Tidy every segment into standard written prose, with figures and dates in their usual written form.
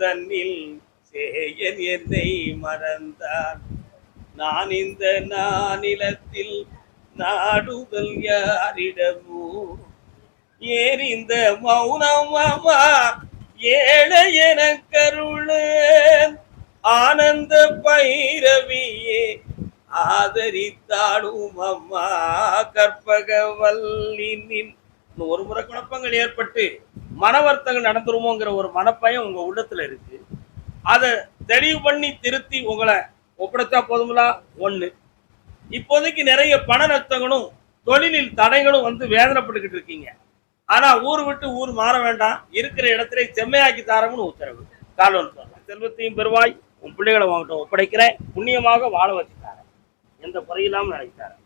தன்னில் சேயன் என்னை மறந்தார். நான் இந்த நானிலத்தில் நாடுதல் யாரிடமோ, ஏன் இந்த மௌனமாமா ஏழை என கருள ஆனந்த பைரவியே ஆதரித்தாடும் அம்மா கற்பகவல்லினின். ஒரு முறை குழப்பங்கள் ஏற்பட்டு மனவர்த்தங்கள் நடந்துருமோங்கிற ஒரு மனப்பயம் உங்க உள்ளத்துல இருக்கு. அதை தெளிவு பண்ணி திருத்தி உங்களை ஒப்படைச்சா போதுங்களா? ஒண்ணு. இப்போதைக்கு நிறைய பண நஷ்டங்களும் தொழிலில் தடைகளும் வந்து வேதனைப்பட்டுக்கிட்டு இருக்கீங்க. ஆனா ஊர் விட்டு ஊர் மாற வேண்டாம், இருக்கிற இடத்துல செம்மையாக்கி தாரம்னு உத்தரவு. காலோன்னு சொல்றேன். செல்வத்தையும் பெறுவாய், உன் பிள்ளைகளை உங்ககிட்ட ஒப்படைக்கிறேன், புண்ணியமாக வாழ வச்சுட்டாரு, எந்த குறையில்லாம நினைச்சாரு.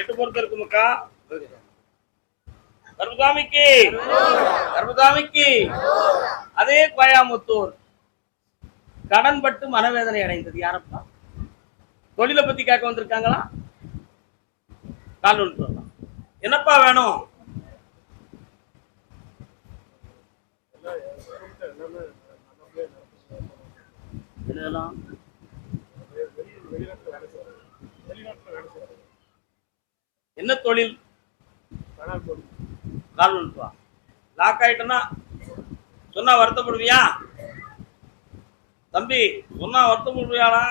எட்டு பொறுத்த இருக்குமுக்கா. கருபுசாமிக்கு கருபுசாமிக்கு. அதே கோயமுத்தூர் கடன் பட்டு மனவேதனை அடைந்தது யாரப்பா? தொழிலை பத்தி கேட்க வந்திருக்காங்களா? கால் சொல்லலாம். என்னப்பா வேணும்? என்ன தொழில்? கால் லாக் ஆயிட்டனா சொன்னா வருத்தப்படுவியா தம்பி? சொன்னா வருத்தப்படுவியாடா?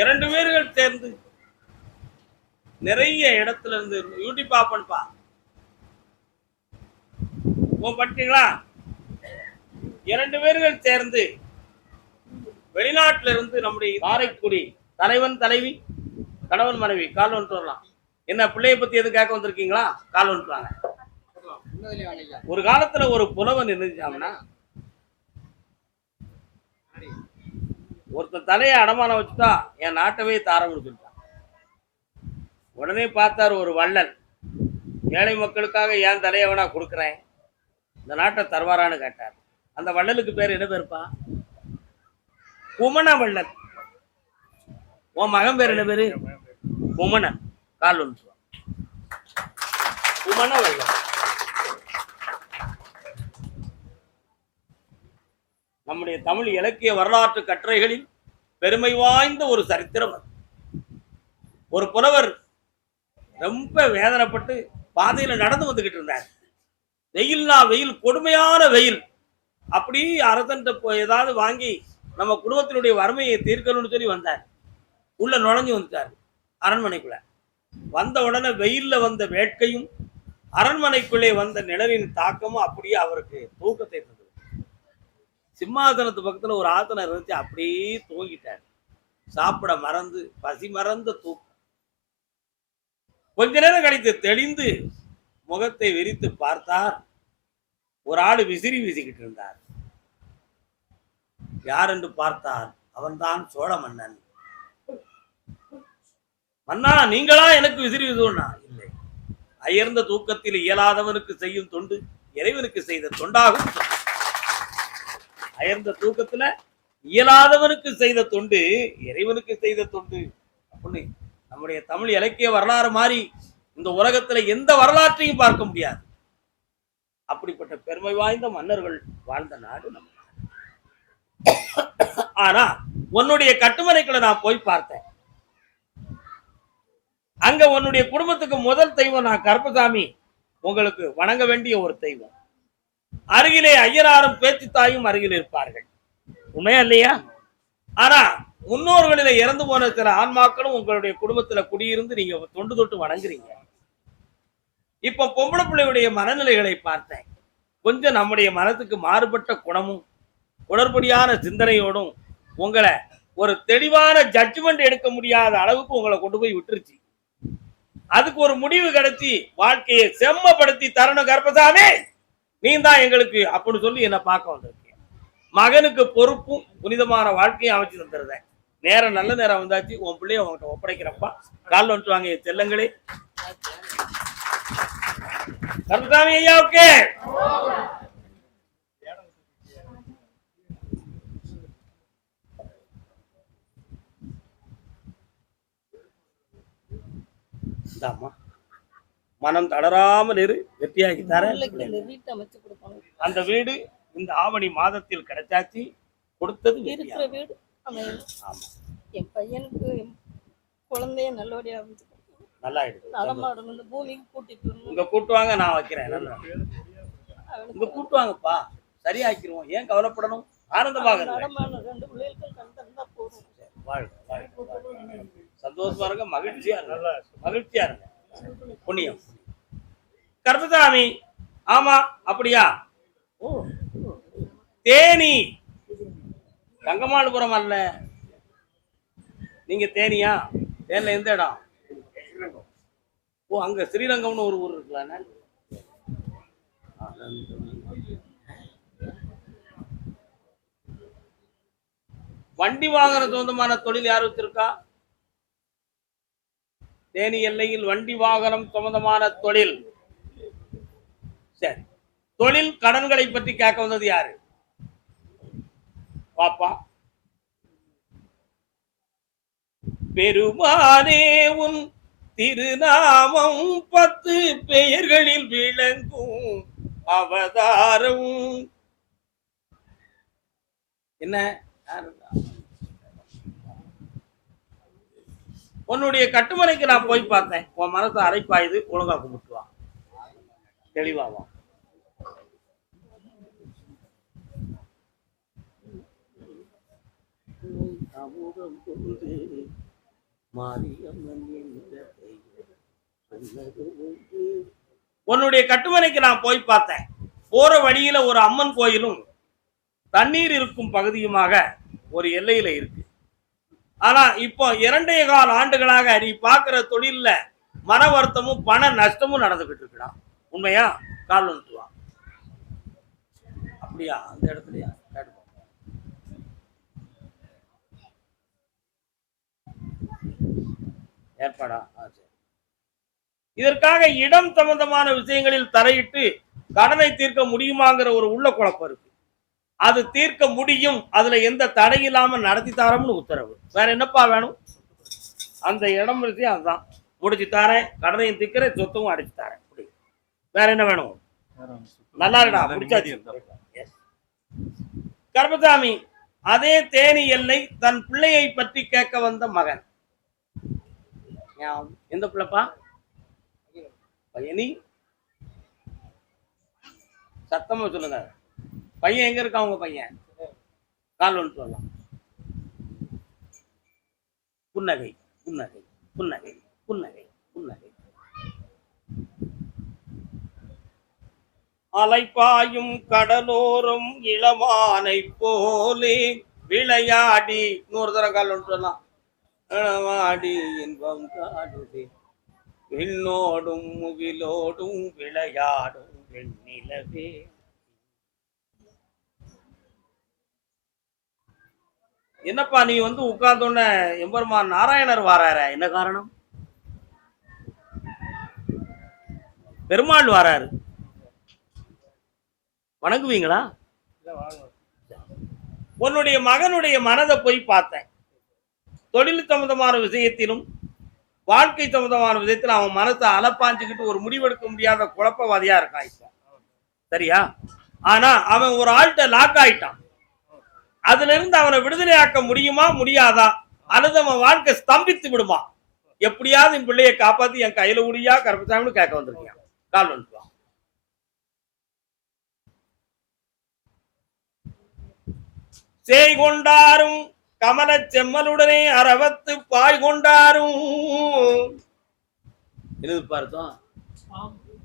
இரண்டு பேர்கள் சேர்ந்து நிறைய இடத்துல இருந்து யூடியூப் ஆப்பன்பா படிச்சீங்களா? இரண்டு பேர்கள் சேர்ந்து வெளிநாட்டில இருந்து நம்முடைய காரைக்குடி தலைவன் தலைவி கணவன் மனைவி கால் வந்துட்டு வரலாம். என்ன பிள்ளைய பத்தி எது கேட்க வந்திருக்கீங்களா? கால் வந்துட்டு வாங்க. ஒரு காலத்துல ஒரு புலவன் இருந்துச்சாம்னா, ஒருத்தன் தலையை அடமானம் வச்சுட்டா என் நாட்டவே தாரம் சொல்லிட்டான். உடனே பார்த்தார் ஒரு வள்ளல், ஏழை மக்களுக்காக ஏன் தலையை வேணா கொடுக்குறேன், இந்த நாட்டை தருவாரான்னு கேட்டார். அந்த வள்ளலுக்கு பேர் என்ன பேருப்பா? குமண வள்ளல். உன் மகன் பேர் என்ன பேரு? குமணன். கால் ஒன்று குமண வள்ளல். நம்முடைய தமிழ் இலக்கிய வரலாற்று கட்டுரைகளில் பெருமை வாய்ந்த ஒரு சரித்திரம். ஒரு புலவர் ரொம்ப வேதனைப்பட்டு பாதையில நடந்து வந்துகிட்டு இருந்தார். வெயில்னா வெயில், கொடுமையான வெயில். அப்படி அரசன் ஏதாவது வாங்கி நம்ம குடும்பத்தினுடைய வறுமையை தீர்க்கணும்னு சொல்லி வந்தார். உள்ள நுழைஞ்சு வந்துட்டார் அரண்மனைக்குள்ள. வந்த உடனே வெயில்ல வந்த வேட்கையும் அரண்மனைக்குள்ளே வந்த நிழலின் தாக்கமும் அப்படியே அவருக்கு தூக்கத்தை தந்தது. சிம்மாசனத்து பக்கத்துல ஒரு ஆசனம் இருந்துச்சு, அப்படியே தூங்கிட்டார். சாப்பிட மறந்து, பசி மறந்த தூக்கம். கொஞ்ச நேரம் கழித்து தெளிந்து முகத்தை விரித்து பார்த்தார். ஒரு ஆடு விசிறி வீசிக்கிட்டு இருந்தார். யார் என்று பார்த்தார். அவன்தான் சோழ மன்னன். மன்னா, நீங்களா எனக்கு விசிறி வீசுவா? இல்லை, அயர்ந்த தூக்கத்தில் இயலாதவனுக்கு செய்யும் தொண்டு இறைவனுக்கு செய்த தொண்டாகும். அயர்ந்த தூக்கத்துல இயலாதவனுக்கு செய்த தொண்டு இறைவனுக்கு செய்த தொண்டு அப்படின்னு நம்முடைய தமிழ் இலக்கிய வரலாறு மாதிரி இந்த உலகத்துல எந்த வரலாற்றையும் பார்க்க முடியாது. அப்படிப்பட்ட பெருமை வாய்ந்த மன்னர்கள் வாழ்ந்த நாடு நம்ம. ஆனா உன்னுடைய கட்டுமனைக்குள்ள நான் போய் பார்த்தேன். அங்க உன்னுடைய குடும்பத்துக்கு முதல் தெய்வம் நான் கருப்பசாமி, உங்களுக்கு வணங்க வேண்டிய ஒரு தெய்வம். அருகிலே ஐயனாரும் பேச்சு தாயும் அருகில் இருப்பார்கள். உண்மையா இல்லையா? ஆனா முன்னோர்களில இறந்து போன சில ஆன்மாக்களும் உங்களுடைய குடும்பத்துல குடியிருந்து நீங்க தொண்டு தொட்டு வணங்குறீங்க. இப்ப பொம்பளை பிள்ளையுடைய மனநிலைகளை பார்த்தேன். கொஞ்சம் நம்முடைய மனத்துக்கு மாறுபட்ட குணமும் உடற்படியான சிந்தனையோடும் உங்களை ஒரு தெளிவான ஜட்ஜ்மெண்ட் எடுக்க முடியாத அளவுக்கு உங்களை கொண்டு போய் விட்டுருச்சு. அதுக்கு ஒரு முடிவு கிடைச்சி வாழ்க்கையை செம்மப்படுத்தி தரணும் கருப்பசாமி, நீ தான் எங்களுக்கு அப்படின்னு சொல்லி என்ன பார்க்க வந்திருக்கேன். மகனுக்கு பொறுப்பும் புனிதமான வாழ்க்கையும் அமைச்சு தந்துருந்தேன். நேரம் நல்ல நேரம் வந்தாச்சு. உன் பிள்ளைய உங்ககிட்ட ஒப்படைக்கிறப்பா. கால் வந்துட்டு வாங்க செல்லங்களே. கருப்பசாமி ஐயாவுக்கு மனம் தளராமல் இரு, வெற்றியாகி தர. அந்த வீடு இந்த ஆவணி மாதத்தில் கிடைச்சாச்சு. கொடுத்தது இருக்கிற வீடு. என் பையனுக்கு குழந்தைய நல்லபடியா நல்லா நடமாடணும். பூமிக்கு கூட்டிட்டு இங்க கூட்டுவாங்க, நான் வைக்கிறேன். இங்க கூட்டுவாங்கப்பா, சரியாக்கிடுவோம். ஏன் கவலைப்படணும்? ஆனந்தமாக நடமாடணும். 2 பிள்ளைகளுக்கும் கண்டிருந்தா போதும். சந்தோஷமா இருங்க, மகிழ்ச்சியா இருங்க, மகிழ்ச்சியா இருங்க. புண்ணியம். கருப்பசாமி, ஆமா அப்படியா? தேனி கங்கமாளுபுரம் அல்ல, நீங்க தேனியா? தேனில எந்த இடம்? ஓ, அங்க ஸ்ரீரங்கம்னு ஒரு ஊர் இருக்குல்ல. வண்டி வாகன சொந்தமான தொழில் யார் வச்சிருக்கா? தேனி எல்லையில் வண்டி வாகனம் சம்பந்தமான தொழில். சரி, தொழில் கடன்களை பற்றி கேட்க வந்தது யாரு? பாப்பா. பெருமானே உன் திருநாமம் 10 பெயர்களில் விளங்கும் அவதாரம் என்ன? உன்னுடைய கட்டுமனைக்கு நான் போய் பார்த்தேன். உன் மனசை அரைப்பாயுது, ஒழுங்கா கும்பிட்டுவா, தெளிவாவா. உன்னுடைய கட்டுமனைக்கு நான் போய் பார்த்தேன். போற வழியில ஒரு அம்மன் கோயிலும் தண்ணீர் இருக்கும் பகுதியுமாக ஒரு எல்லையில இருக்கு. ஆனா இப்போ 2.25 ஆண்டுகளாக நீ பாக்குற தொழில்ல மன வருத்தமும் பண நஷ்டமும் நடந்துகிட்டு இருக்குடா. உண்மையா? கால் வந்துட்டுவா. அப்படியா? அந்த இடத்துலயா? ஏற்பாடா? இதற்காக இடம் சம்பந்தமான விஷயங்களில் தலையிட்டு கடனை தீர்க்க முடியுமாங்கிற ஒரு உள்ள குழப்பம் இருக்கு. அது தீர்க்க முடியும், அதுல எந்த தடை இல்லாம நடத்தி தரோம்னு உத்தரவு. வேற என்னப்பா வேணும்? அந்த இடம் விஷயம் அதுதான். முடிச்சு தரேன், கடனையும் தீர்க்கிறேன், சொத்தும் அடிச்சு தரேன். வேற என்ன வேணும்? நல்லா இருக்கா? முடிச்சாச்சு. கருப்பசாமி, அதே தேனி எல்லை தன் பிள்ளையை பற்றி கேட்க வந்த மகன். எந்த பிள்ளைப்பா? பையனி, சத்தமா சொல்லுங்க. பையன் எங்க இருக்கா? உங்க பையன் கால் ஒன்று சொல்லலாம். புன்னகை புன்னகை புன்னகை புன்னகை புன்னகை. அலைப்பாயும் கடலோரம் இளமானை போலே விளையாடி, இன்னொரு தர கால் ஒன்று சொல்லலாம். இளமாடி இன்பம் காடுதே, விண்ணோடும் முகிலோடும் விளையாடும் வெண்ணிலவே. என்னப்பா நீ உட்கார்ந்தோன்ன எம்பெருமான் நாராயணர் வாராரு, என்ன காரணம்? பெருமாள் வாராரு, வணங்குவீங்களா? உன்னுடைய மகனுடைய மனதை போய் பார்த்தேன். தொழில் சம்பந்தமான விஷயத்திலும் வாழ்க்கை சம்பந்தமான விஷயத்தில் அவன் மனசை அலப்பாஞ்சுக்கிட்டு ஒரு முடிவெடுக்க முடியாத குழப்பவாதியா இருக்கான் இப்ப. சரியா? ஆனா அவன் ஒரு ஆள்கிட்ட லாக் ஆயிட்டான். அதுல இருந்து அவனை விடுதலையாக்க முடியுமா முடியாதா, அல்லது அவன் வாழ்க்கை ஸ்தம்பித்து விடுமா? எப்படியாவது என் பிள்ளையை காப்பாத்தி என் கையில உடியா கருப்பசாமின்னு கேட்க வந்திருக்கான். கால் வந்துருவான். சேய் கொண்டாரும் கமல செம்மலுடனே அரவத்து பாய் கொண்டாரும். என்னது பார்த்தோம்?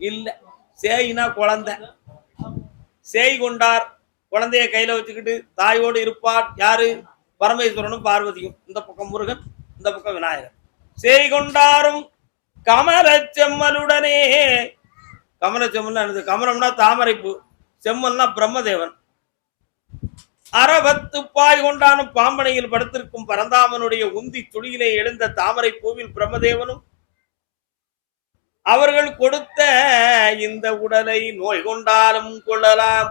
இல்ல, சேயினா குழந்தை. சேய் கொண்டார், குழந்தைய கையில வச்சுக்கிட்டு தாயோடு இருப்பார். யாரு? பரமேஸ்வரனும் பார்வதியும். இந்த பக்கம் முருகன், இந்த பக்கம் விநாயகர். சேய் கொண்டாரும் கமல செம்மலுடனே. கமல செம்மல், கமலம்னா தாமரைப்பூ, செம்மல்னா பிரம்மதேவன். அரவத்து பாய் கொண்டானும் பாம்பனையில் படுத்திருக்கும் பரந்தாமனுடைய உந்தி துளியிலே எழுந்த தாமரை பூவில் பிரம்மதேவனும் அவர்கள் கொடுத்த இந்த உடலை நோய் கொண்டாலும் கொள்ளலாம்,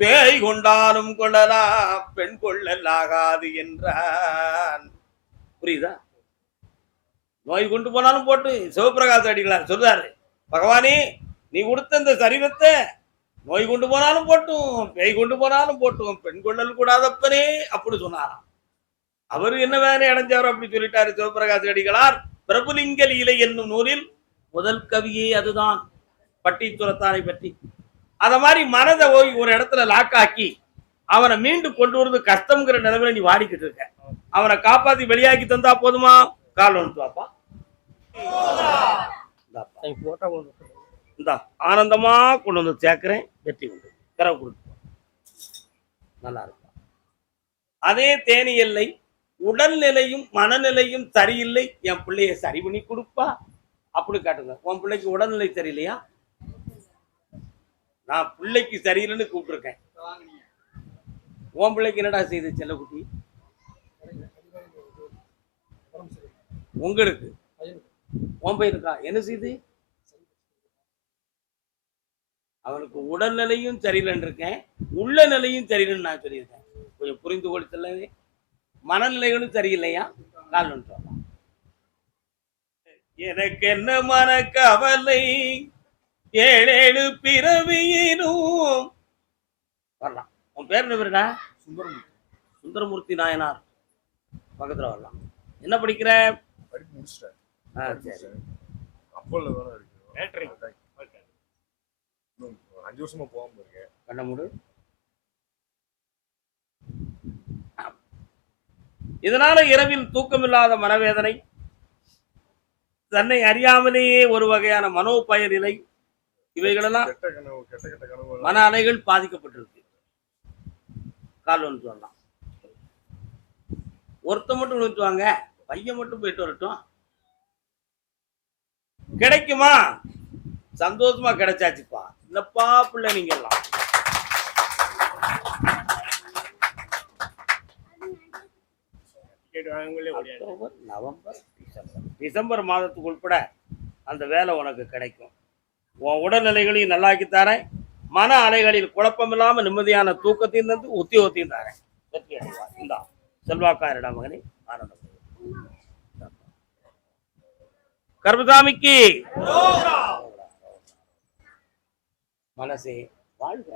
பேய் கொண்டாலும் கொள்ளலாம், பெண் கொள்ளலாகாது என்றான். புரியுதா? நோய் கொண்டு போனாலும் போட்டு சிவபிரகாச அடிகளார் சொல்றாரு, பகவானே நீ கொடுத்த இந்த சரீரத்தை நோய் கொண்டு போனாலும் போட்டும், பேய் கொண்டு போனாலும் போட்டும், பெண் கொள்ளல் கூடாதப்பனே அப்படி சொன்னாராம். அவரு என்ன வேலை அடைஞ்சாரோ அப்படி சொல்லிட்டாரு சிவபிரகாச அடிகளார். பிரபுலிங்க லீலை என்னும் நூலில் முதல் கவியே அதுதான், பட்டி துரத்தானை பற்றி. அத மாதிரி மனதை போய் ஒரு இடத்துல லாக்காக்கி அவனை மீண்டும் கொண்டு வருவது கஷ்டம்ங்கிற நிலைமையில நீ வாடிக்கிட்டு இருக்க. அவனை காப்பாத்தி வெளியாக்கி தந்தா போதுமா? கால் வந்து வாப்பா, இந்த ஆனந்தமா கொண்டு வந்து சேர்க்கிறேன், வெற்றி உண்டு, கரவு கொடுத்து நல்லா இருக்கும். அதே தேனி எல்லை உடல்நிலையும் மனநிலையும் சரியில்லை, என் பிள்ளைய சரி பண்ணி கொடுப்பா அப்படி காட்டுங்க. உன் பிள்ளைக்கு உடல்நிலை சரியில்லையா? நான் பிள்ளைக்கு சரியில்லைன்னு கூப்பிட்டுருக்கேன். உன் பிள்ளைக்கு என்னடா செய்து செல்லக்குட்டி? உங்களுக்கு உன் பையனுக்கா என்ன செய்து? அவனுக்கு உடல்நிலையும் சரியில்லைன்னு இருக்கேன், உள்ள நிலையும் சரியில்லைன்னு நான் சொல்லியிருக்கேன். கொஞ்சம் புரிந்து கொடுத்தல்லவே. மனநிலைகளும் சரியில்லையா? கால் வந்து எனக்கு என்ன மன கவலை, ஏழேழு பிறவியினும் வரலாம். உன் பேர் என்ன பேருடா? சுந்தரமூர்த்தி நாயனார். பக்கத்துல வரலாம். என்ன படிக்கிற? படிப்பு முடிச்சிட்டேன். சரி. அப்போல தானே இருக்கு. 5 வருஷமா போகாம இருக்கேன். கண்ண மூடு. இதனால இரவில் தூக்கமில்லாத மனவேதனை, தன்னை அறியாமலேயே ஒரு வகையான மனோபய நிலை, இவைகளெல்லாம் கெட்ட கனவு மன அலைகள் பாதிக்கப்பட்டிருக்கு. கால் வந்து வரலாம். ஒருத்த மட்டும் விழுத்துவாங்க, பையன் மட்டும் போயிட்டு வரட்டும். கிடைக்குமா? சந்தோஷமா கிடைச்சாச்சுப்பா. இல்லப்பா பிள்ளை நீங்க எல்லாம் அக்டோபர், நவம்பர், டிசம்பர் மாதத்துக்கு உட்பட அந்த வேலை உனக்கு கிடைக்கும். உன் உடல்நிலைகளையும் நல்லாக்கி தரேன், மன அலைகளில் குழப்பமில்லாம நிம்மதியான தூக்கத்தையும் தந்து உத்தியோகத்தையும் தரேன். வெற்றி அடைவார். இந்தா செல்வாக்காரிடா மகனே, ஆனந்தம். கர்மசாமிக்கு மனசே வாழ்க.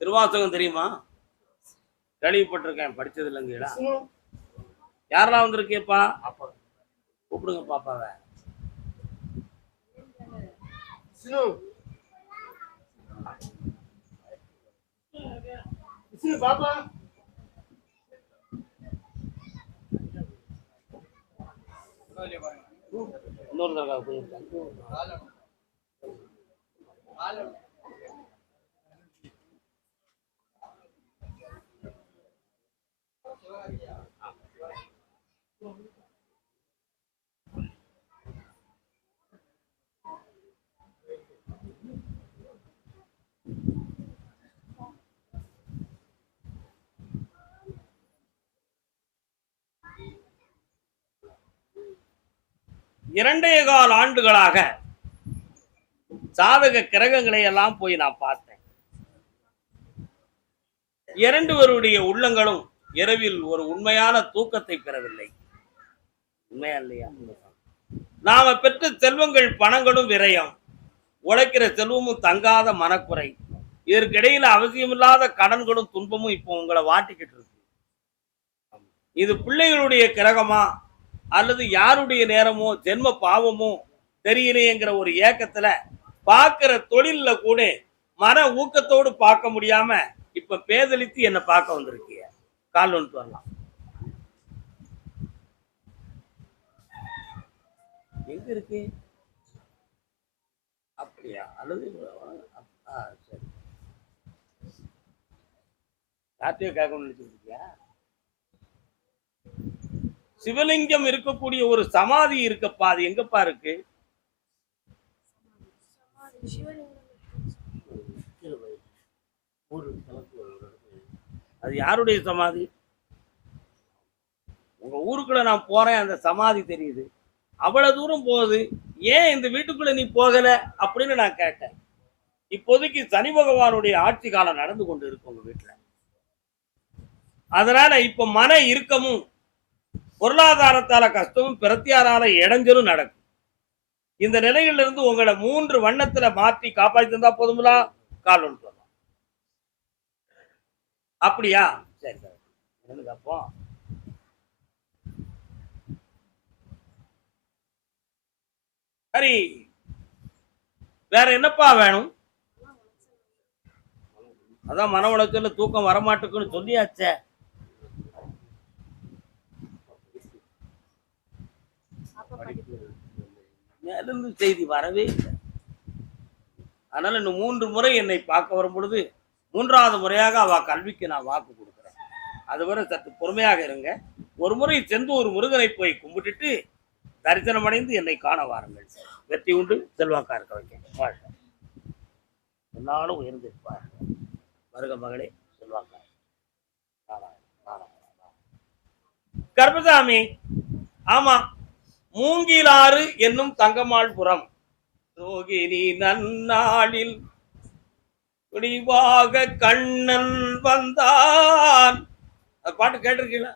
திருவாசகம் தெரியுமா? கேள்விப்பட்டிருக்கேன், படிச்சது இல்லைங்களா? யாரெல்லாம் வந்திருக்கேப்பா? கூப்பிடுங்க பாப்பாவை. பாப்பா இன்னொரு தடவை போயிருக்காங்க. இரண்டே கால் ஆண்டுகளாக சாதக கிரகங்களை எல்லாம் போய் நான் பார்த்தேன். இரண்டு பேருடைய உள்ளங்களும் இரவில் ஒரு உண்மையான தூக்கத்தை பெறவில்லை. உண்மையா இல்லையா? நாம பெற்ற செல்வங்கள் பணங்களும் விரயம், உழைக்கிற செல்வமும் தங்காத மனக்குறை, இதற்கிடையில அவசியமில்லாத கடன்களும் துன்பமும் இப்போ உங்களை வாட்டிக்கிட்டு இருக்கு. இது பிள்ளைகளுடைய கிரகமா அல்லது யாருடைய நேரமோ ஜென்ம பாவமோ தெரியலையேங்கிற ஒரு ஏக்கத்துல பார்க்கிற தொழில்ல கூட மன ஊக்கத்தோடு பார்க்க முடியாம இப்ப பேதலித்து என்ன பார்க்க வந்திருக்கீங்க. கால் வந்துட்டு வரலாம். எங்க இருக்கு? அப்படியா? அல்லது சரி, யார்ட்டையோ கேட்கணும்னு நினைச்சிருக்கியா? சிவலிங்கம் இருக்கக்கூடிய ஒரு சமாதி இருக்கப்பா, அது எங்கப்பா இருக்கு? அது யாருடைய சமாதி? உங்க ஊருக்குள்ள நான் போறேன், அந்த சமாதி தெரியுது, அவ்வளவு தூரம் போகுது, ஏன் இந்த வீட்டுக்குள்ள நீ போகல அப்படின்னு நான் கேட்டேன். இப்போதைக்கு சனி பகவானுடைய ஆட்சி காலம் நடந்து கொண்டு இருக்கு உங்க வீட்டுல. அதனால இப்ப மன இறுக்கமும் பொருளாதாரத்தால கஷ்டமும் பிரத்தியாரால இடைஞ்சலும் நடக்கும். இந்த நிலையில இருந்து உங்களை 3 வண்ணத்துல மாற்றி காப்பாத்தி தந்தா போதுங்களா? கால் ஒன்று சொல்லலாம். அப்படியா? சரி சரி. எனக்கு அப்போ சரி, வேற என்னப்பா வேணும்? அதான் மன உளைச்சல்ல தூக்கம் வரமாட்டுக்குன்னு சொல்லியாச்சே. மேலிருந்து செய்தி வரவே இல்லை. அதனால இன்னும் 3 முறை என்னை பார்க்க வரும் பொழுது 3வது முறையாக அவ கல்விக்கு நான் வாக்கு கொடுக்குறேன். அதுவரை சற்று பொறுமையாக இருங்க. ஒரு முறை செந்தூர் முருகனை போய் கும்பிட்டுட்டு தரிசனம் அடைந்து என்னை காண வாருங்கள். வெற்றி உண்டு, செல்வாக்கா இருக்க வைக்க வாழ்க. என்னாலும் உயர்ந்திருப்பார். வருக மகளே, செல்வாக்கா. கர்பசாமி, ஆமா, மூங்கிலாறு என்னும் தங்கம்மாள் புறம் ரோகிணி நன்னாளில் குடிவாக கண்ணன் வந்தான். அது பாட்டு கேட்டிருக்கீங்களா?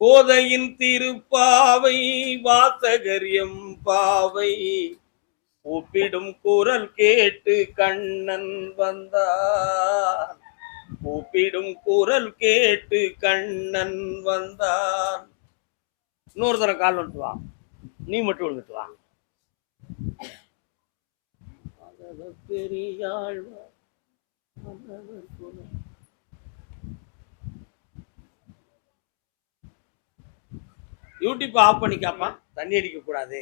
கோதையின் திருப்பாவை வாசகரியம் பாவை கூப்பிடும் குரல் கேட்டு கண்ணன் வந்தான். கூப்பிடும் குரல் கேட்டு கண்ணன் வந்தான். இன்னொரு தர கால் வந்துட்டு வா, நீ மட்டும் விழுந்துட்டு வா. பெரியாழ்வார் யூடியூப் ஆஃப் பண்ணிக்காப்பா, தண்ணி அடிக்க கூடாது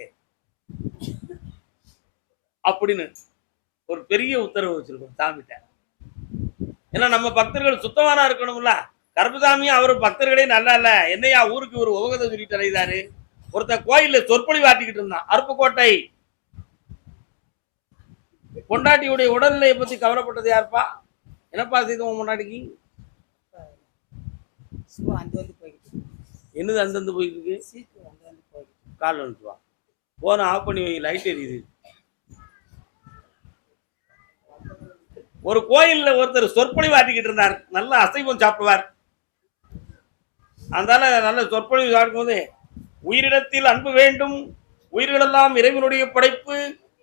அப்படின்னு ஒரு பெரிய உத்தரவு வச்சிருக்கோம் சாமிட்ட. ஏன்னா நம்ம பக்தர்கள் சுத்தமானா இருக்கணும்ல. கருப்பசாமி அவர் பக்தர்களே நல்லா இல்ல, என்னையா ஊருக்கு ஒரு உபகதை சொல்லிட்டு அலைதாரு. ஒருத்த கோயில்ல சொற்பொழி வாட்டிக்கிட்டு இருந்தான். அருப்புக்கோட்டை பொண்டாட்டியுடைய உடல்நிலையை பத்தி கவலைப்பட்டது யாருப்பா? என்னப்பா செய்த பொண்டாட்டிக்கு? என்னது அந்தந்து போயிட்டு இருக்கு? கால் வந்துட்டு வா, போன ஆஃப் பண்ணி வை, லைட் எரியுது. ஒரு கோயில்ல ஒருத்தர் சொற்பொழி வாட்டிக்கிட்டு இருந்தார். நல்ல அசைவம் சாப்பிடுவார். அதனால நல்ல சொற்பொழிவு சாப்பிடும் போது, உயிரிடத்தில் அன்பு வேண்டும், உயிர்களெல்லாம் இறைவனுடைய படைப்பு,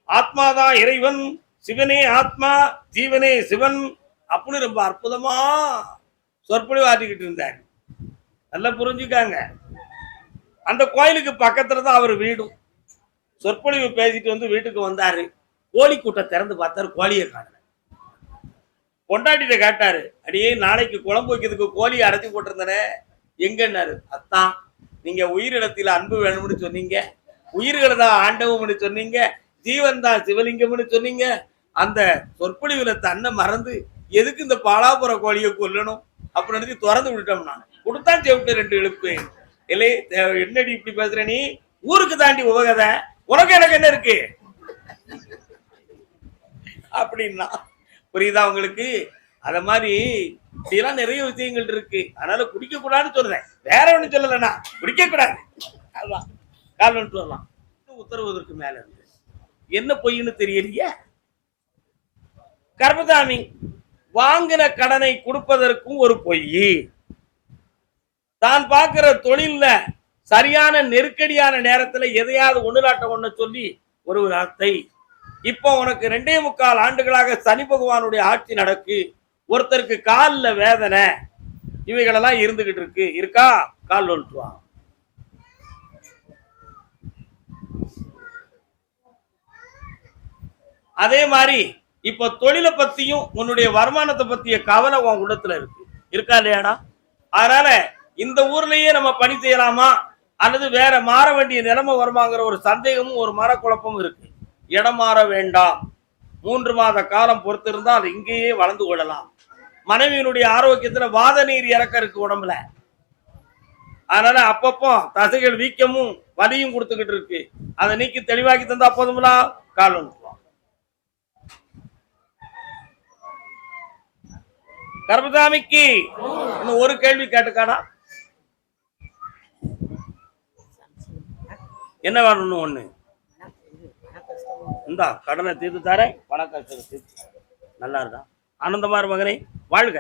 ஆத்மாதான் இறைவன், சிவனே ஆத்மா, ஜீவனே சிவன் அப்படின்னு ரொம்ப அற்புதமா சொற்பொழிவு ஆட்டிக்கிட்டு இருந்தார். நல்லா புரிஞ்சுக்காங்க. அந்த கோயிலுக்கு பக்கத்துல தான் அவர் வீடும். சொற்பொழிவு பேசிட்டு வந்து வீட்டுக்கு வந்தாரு. கோழி கூட்டை திறந்து பார்த்தாரு, கோழியை காணல. பொண்டாட்டிட்ட கேட்டாரு, அடியே நாளைக்கு குழம்பு வைக்கிறதுக்கு கோழி அடைச்சி போட்டிருந்தனே எங்கன்னாரு. அத்தான், நீங்க உயிரிடத்தில் அன்பு வேணும்னு சொன்னீங்க, உயிர்களை தான் ஆண்டவம்னு சொன்னீங்க, ஜீவன் தான் சிவலிங்கம்னு சொன்னீங்க. அந்த சொற்பொழிவுல தன்னை மறந்து எதுக்கு இந்த பாலாபுர கோழியை கொல்லணும் அப்படின்னு திறந்து விட்டுட்டோம். நான் கொடுத்தான் செவிட்டு 2 இழுப்பு. இல்லை, என்னடி இப்படி பேசுற நீ? ஊருக்கு தாண்டி உபகதை, உனக்கு எனக்கு என்ன இருக்கு அப்படின்னா புரியுதா உங்களுக்கு? அத மாதிரி இப்படியெல்லாம் நிறைய விஷயங்கள் இருக்கு. அதனால குடிக்க கூடாதுன்னு சொல்றேன், வேற ஒண்ணு சொல்லலன்னா குடிக்க கூடாது. அதுதான் கால் வந்துட்டு வரலாம். உத்தரவுவதற்கு மேல இருந்து என்ன பொய்ன்னு தெரியலையே. கர்மசாமி, வாங்கின கடனை கொடுப்பதற்கும் ஒரு பொய், தான் பார்க்கிற தொழில்ல சரியான நெருக்கடியான நேரத்துல எதையாவது ஒண்ணுலாட்ட ஒண்ணு சொல்லி ஒரு வார்த்தை. இப்போ உனக்கு 2.25 ஆண்டுகளாக சனி பகவானுடைய ஆட்சி நடக்கு, ஒருத்தருக்கு கால்ல வேதனை, இவைகளெல்லாம் இருந்துகிட்டு இருக்கு. இருக்கா? கால் ஒழுட்டுவான். அதே மாதிரி இப்ப தொழிலை பத்தியும் உன்னுடைய வருமானத்தை பத்திய கவலை உன் உள்ளத்துல இருக்கு. இருக்கா இல்லையாடா? அதனால இந்த ஊர்லயே நம்ம பணி செய்யலாமா அல்லது வேற மாற வேண்டிய நிலைமை வருமாங்கிற ஒரு சந்தேகமும் ஒரு மனக்குழப்பமும் இருக்கு. இடம் மாற வேண்டாம். 3 மாத காலம் பொறுத்திருந்தால் இங்கேயே வளர்ந்து கொள்ளலாம். மனைவியினுடைய ஆரோக்கியத்துல வாத நீர் இறக்க இருக்கு உடம்புல. அதனால அப்பப்போ தசைகள் வீக்கமும் வலியும் கொடுத்துக்கிட்டு இருக்கு. அதை நீக்கி தெளிவாக்கி தந்தா போதுங்களா? கால் வந்துருவோம். கர்மசாமிக்கு இன்னும் ஒரு கேள்வி கேட்டுக்காடா. என்ன வேணும்? ஒண்ணு இந்தா, கடனை தீர்த்து தரேன், பண கஷ்டத்தை தீர்த்து. நல்லா இருக்கா? ஆனந்தமா மகனே, வாழ்க.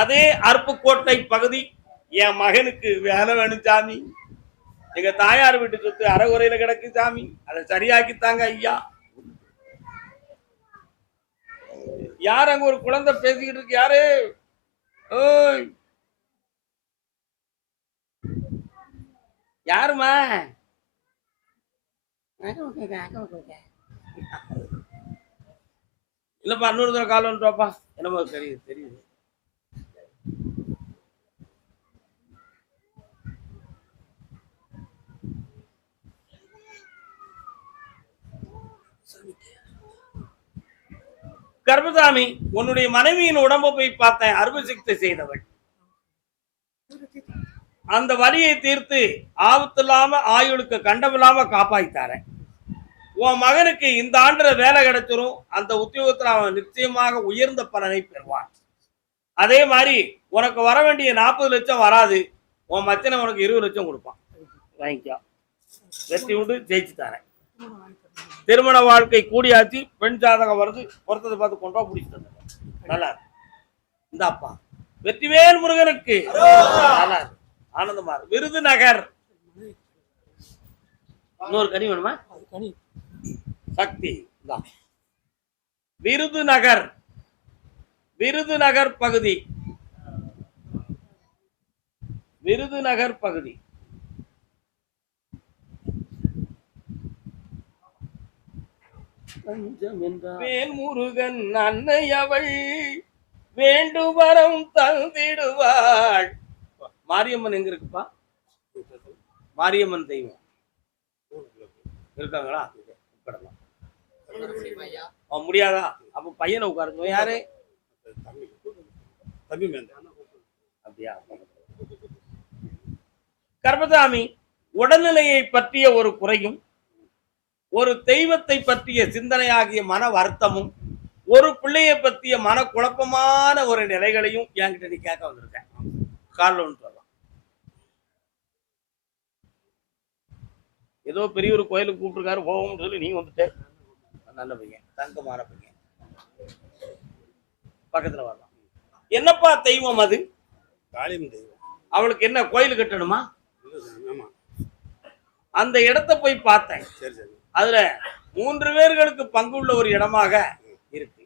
அதே அருப்புக்கோட்டை பகுதி என் மகனுக்கு வேலை வேணும் சாமி. எங்க தாயார் வீட்டு சொத்து அறகுறையில கிடக்கு சாமி, அதை சரியாக்கித்தாங்க ஐயா. யார் அங்க ஒரு குழந்தை பேசிக்கிட்டு இருக்கு? யாரு? ஓய், யாருமா? இல்லப்பா, இன்னொரு தடவை கால் வந்துட்டோப்பா. என்னமோ தெரியுது தெரியுது. கர்மசாமி, உன்னுடைய மனைவியின் உடம்ப போய் பார்த்தேன். அறுவை சிகிச்சை செய்தவள். அந்த வலியை தீர்த்து ஆபத்து இல்லாம ஆயுளுக்கு கண்டமில்லாம காப்பாய்த்தாரேன். உன் மகனுக்கு இந்த ஆண்டுல வேலை கிடைச்சிரும். அந்த உத்தியோகத்துல அவன் நிச்சயமாக உயர்ந்த பலனை பெறுவான். அதே மாதிரி உனக்கு வர வேண்டிய 40 லட்சம் வராது. உன் மச்சனை உனக்கு 20 லட்சம் கொடுப்பான். வாங்கிக்கோ. வெற்றி உண்டு, ஜெயிச்சு தரேன். திருமண வாழ்க்கை கூடியாச்சு. பெண் ஜாதகம் வருது. பொறுத்ததை பார்த்து கொண்டா பிடிச்சிட்டு நல்லா இந்த அப்பா வெற்றிவேல் முருகனுக்கு நல்லா ஆனந்தமா. விருதுநகர் இன்னொரு கனி வேணுமா? சக்தி. விருதுநகர், விருதுநகர் பகுதி, விருதுநகர் பகுதி. வேல்முருகன் அன்னை அவள் வேண்டுவரம் தந்திடுவாள். மாரியம்மன் எங்க இருக்குப்பா? மாரியம்மன் தெய்வம் இருக்காங்களா? முடியாதா? அப்ப பையனை உட்காருங்க. யாரு? அப்படியா? கர்மசாமி, உடல்நிலையை பற்றிய ஒரு குறையும், ஒரு தெய்வத்தை பற்றிய சிந்தனையாகிய மன வருத்தமும், ஒரு பிள்ளையை பற்றிய மன குழப்பமான ஒரு நிலைகளையும் என்கிட்ட நீ கேட்க வந்திருக்கேன். காலில் ஒன்று சொல்லலாம். ஏதோ பெரிய ஒரு கோயிலுக்கு கூப்பிட்டுருக்காரு போகும்னு சொல்லி நீ வந்துட்டு. நல்ல பையன், தங்கமான பையன், பக்கத்துல வரலாம். என்னப்பா தெய்வம் அது? காளியம் தெய்வம். அவளுக்கு என்ன கோயில் கட்டணுமா? அந்த இடத்தை போய் பார்த்தேன். அதுல 3 பேர்களுக்கு பங்கு உள்ள ஒரு இடமாக இருக்கு.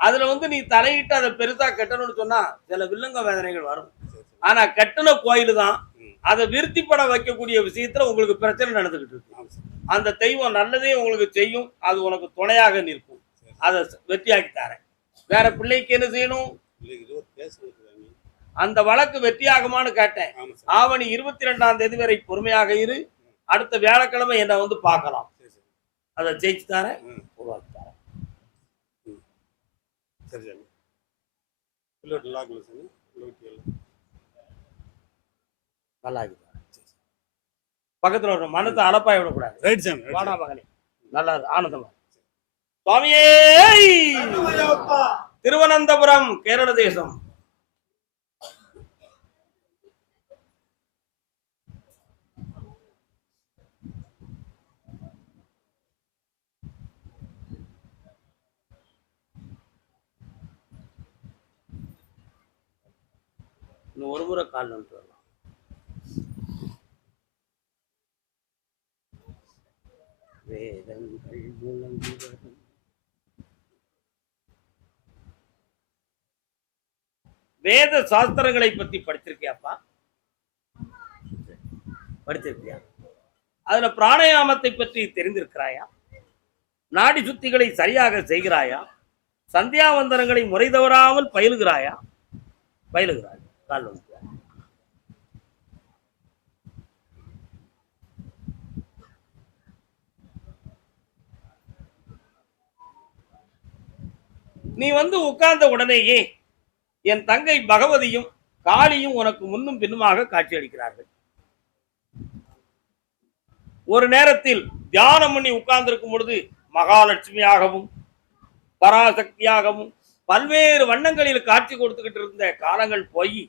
அதுல நீ தலையிட்டு அதை பெருசா கட்டணும்னு சொன்னா சில வில்லங்க வேதனைகள் வரும். ஆனா கட்டின கோயில் தான். அதை விருத்திப்பட வைக்கக்கூடிய விஷயத்துல உங்களுக்கு பிரச்சனை நடந்துகிட்டு இருக்கு. அந்த தெய்வம் நல்லதே உங்களுக்கு செய்யும். அது உனக்கு துணையாக நிற்கும். அதை வெற்றியாக்கி தரேன். வேற பிள்ளைக்கு என்ன செய்யணும்? அந்த வழக்கு வெற்றியாகுமான்னு கேட்டேன். ஆவணி 22ஆம் தேதி வரை பொறுமையாக இரு. அடுத்த வியாழக்கிழமை என்ன பார்க்கலாம். அதை ஜெயிச்சு தரேன், உருவாக்கி தரேன். நல்லா இருக்கு. பக்கத்துல ஒரு மனத்தை அலப்பாய விடக்கூடாது. வாடா மகனே, நல்லா இருக்கு, ஆனந்தமா. சுவாமியே, திருவனந்தபுரம், கேரள தேசம். ஒரு முறை கால் வந்து வரலாம். வேதங்கள் முழங்கி வரும். வேத சாஸ்திரங்களை பத்தி படிச்சிருக்கியாப்பா? படிச்சிருக்கியா? அதுல பிராணாயாமத்தை பற்றி தெரிந்திருக்கிறாயா? நாடி சுத்திகளை சரியாக செய்கிறாயா? சந்தியாவந்தனங்களை முறை தவறாமல் பயிலுகிறாயா? பயிலுகிறாய். கால் வந்து நீ உட்கார்ந்த உடனேயே என் தங்கை பகவதியும் காளியும் உனக்கு முன்னும் பின்னுமாக காட்சி அளிக்கிறார்கள். ஒரு நேரத்தில் தியானம் பண்ணி உட்கார்ந்திருக்கும் பொழுது மகாலட்சுமியாகவும் பராசக்தியாகவும் பல்வேறு வண்ணங்களில் காட்சி கொடுத்துக்கிட்டு இருந்த காலங்கள் போய்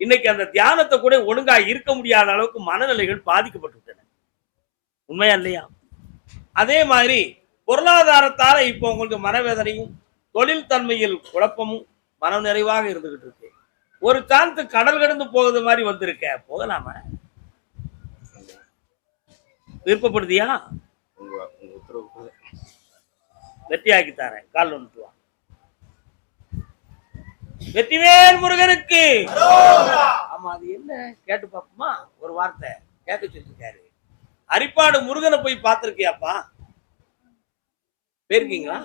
இன்னைக்கு அந்த தியானத்தை கூட ஒழுங்கா இருக்க முடியாத அளவுக்கு மனநிலைகள் பாதிக்கப்பட்டு விட்டன. உண்மையா இல்லையா? அதே மாதிரி பொருளாதாரத்தால இப்போ உங்களுக்கு மனவேதனையும் தொழில் தன்மையில் குழப்பமும் மன நிறைவாக இருந்துகிட்டு இருக்கு. ஒரு சான்ஸ் கடல் கடந்து போகுது மாதிரி வந்திருக்க, போகலாமா? விருப்பப்படுதியா? உங்க உங்க உத்தரவு. வெற்றியாக்கி தரேன். கால் ஒன்று வா. வெற்றிவேல் முருகனுக்கு. ஆமா, அது என்ன கேட்டு பாப்போமா? ஒரு வார்த்தை கேட்க சொல்லிருக்காரு. அரிப்பாடு முருகனை போய் பார்த்திருக்கியாப்பா? போயிருக்கீங்களா?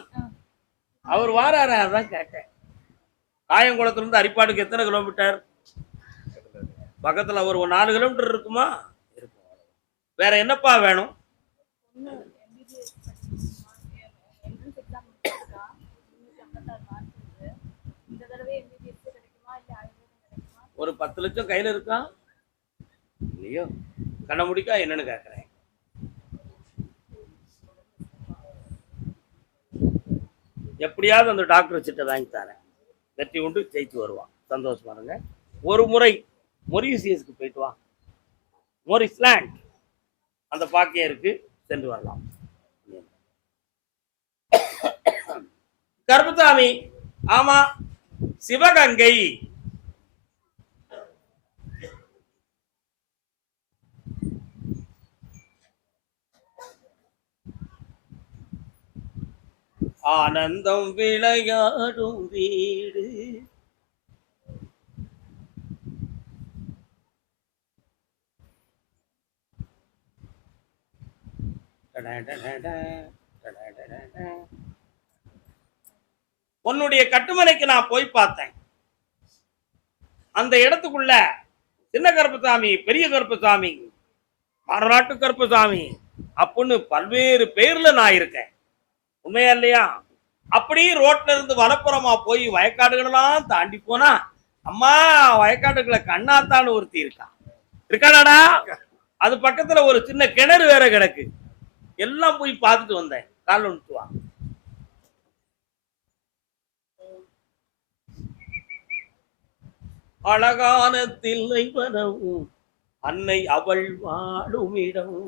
அவர் வாராரு, அதான் கேட்டேன். காயங்குளத்துல இருந்து அரிப்பாடுக்கு எத்தனை கிலோமீட்டர்? பக்கத்துல ஒரு 4 கிலோமீட்டர் இருக்குமா? இருக்கும். வேற என்னப்பா வேணும்? ஒரு 10 லட்சம் கையில இருக்கா இல்லையோ? கண்ண முடிக்கா என்னன்னு கேக்குறேன். எப்படியாவது அந்த டாக்டர் சீட்டை வாங்கி தரேன். வெற்றி உண்டு, ஜெயிச்சு வருவான். சந்தோஷமா இருங்க. ஒரு முறை மொரீசியஸ்க்கு போயிட்டு வா. மொரிஸ்லாண்ட் அந்த பாக்கியம் இருக்கு, சென்று வரலாம். கருப்பசாமி, ஆமா, சிவகங்கை. ஆனந்தம் விளையாடும் வீடு. உன்னுடைய கட்டுமனைக்கு நான் போய் பார்த்தேன். அந்த இடத்துக்குள்ள சின்ன கருப்பசாமி, பெரிய கருப்பசாமி, மாரநாட்டு கருப்பசாமி அப்படின்னு பல்வேறு பேர்ல நான் இருக்கேன். உண்மையா இல்லையா? அப்படி ரோட்ல இருந்து வலப்புறமா போய் வயக்காடுகளெல்லாம் தாண்டி போனா, அம்மா வயக்காட்டுக்குள்ள கண்ணாத்தான்னு ஒருத்தி இருக்காடாடா. அது பக்கத்துல ஒரு சின்ன கிணறு வேற கிடக்கு. எல்லாம் போய் பார்த்துட்டு வந்தேன். கால் ஒன்று வா. அழகான தில்லை வனமும் அன்னை அவள் வாழும் இடம்.